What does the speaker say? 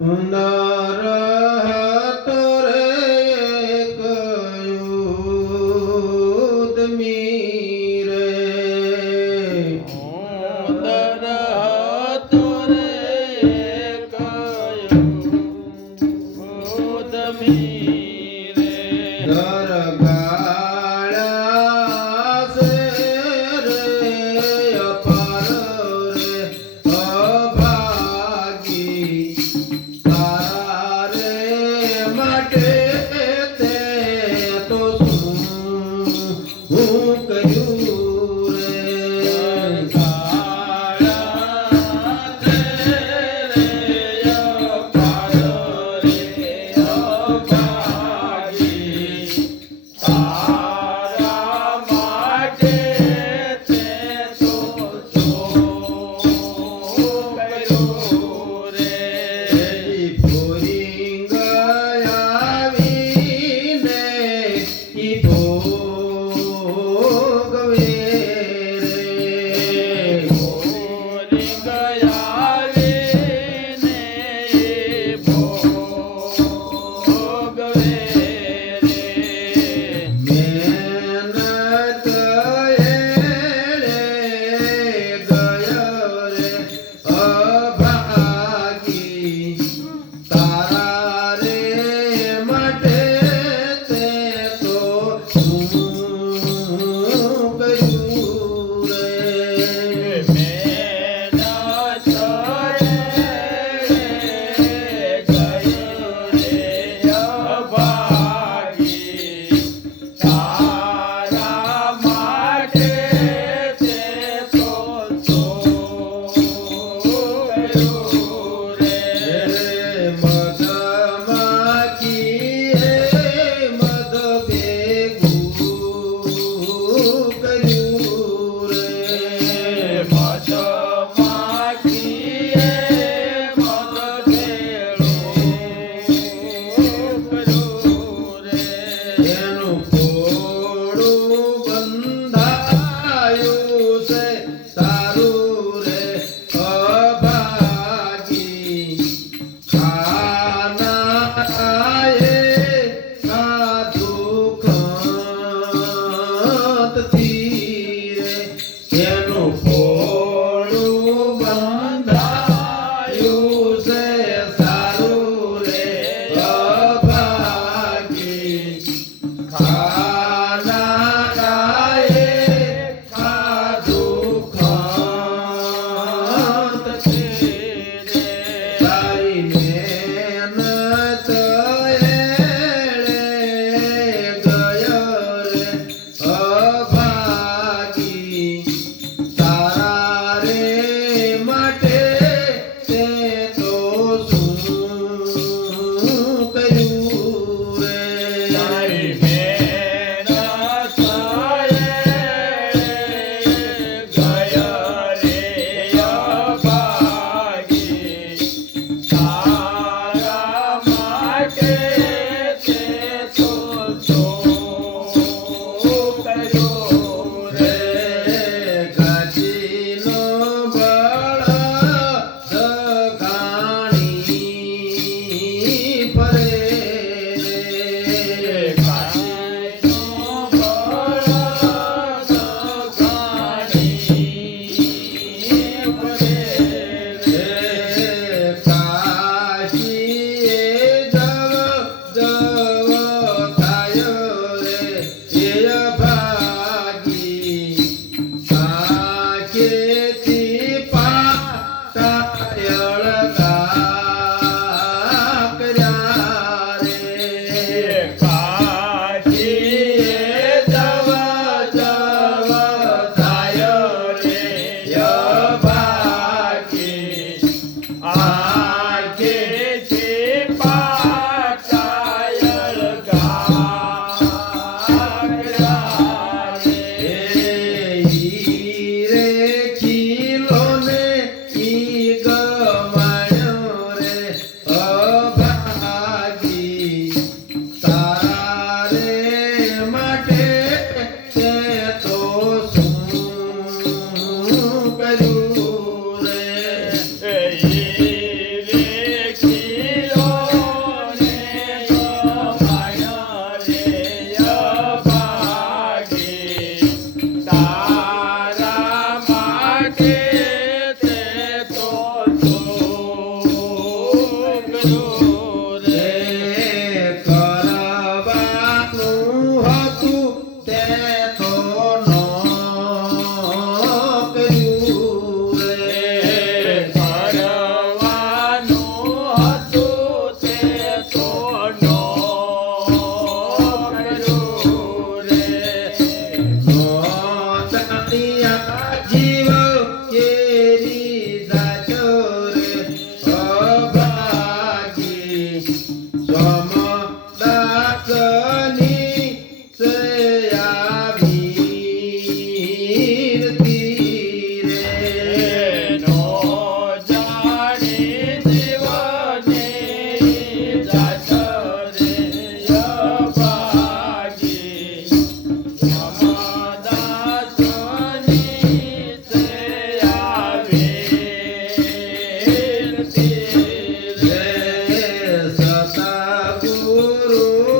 ઉંદર હતો રે એક ઉદ્યમી રે. ઉંદર હતો રે કયો ઉદ્યમી રે. Bye. chorou.